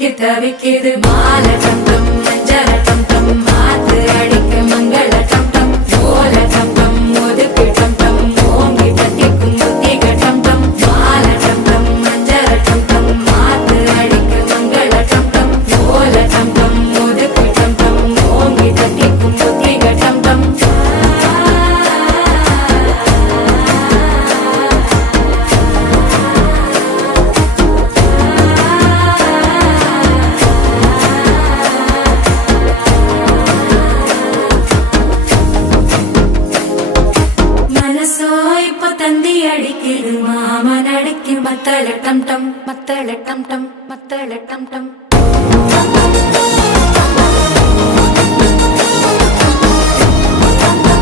தவிக்கு தவிக்குது மாலை டம் டம் மஞ்சள டம் டம் மாத்து அடிக்க மங்கள டம் டம் ஓல டம் டம் ஒதுக்கு டம் டம் ஓங்கி தட்டிக்கும் புத்திக டம் டம் மாலை டம் டம் மஞ்சள டம் டம் மாத்து அடிக்க மங்கள டம் டம் ஓல டம் டம் ஒதுக்கு டம் டம் ஓங்கி தட்டிக்கும் புத்திக டம் டம் தந்தி அடிக்குது மாமன் அடிக்கு மத்தள டம் டம் மத்தள டம் டம் மத்தள டம் டம்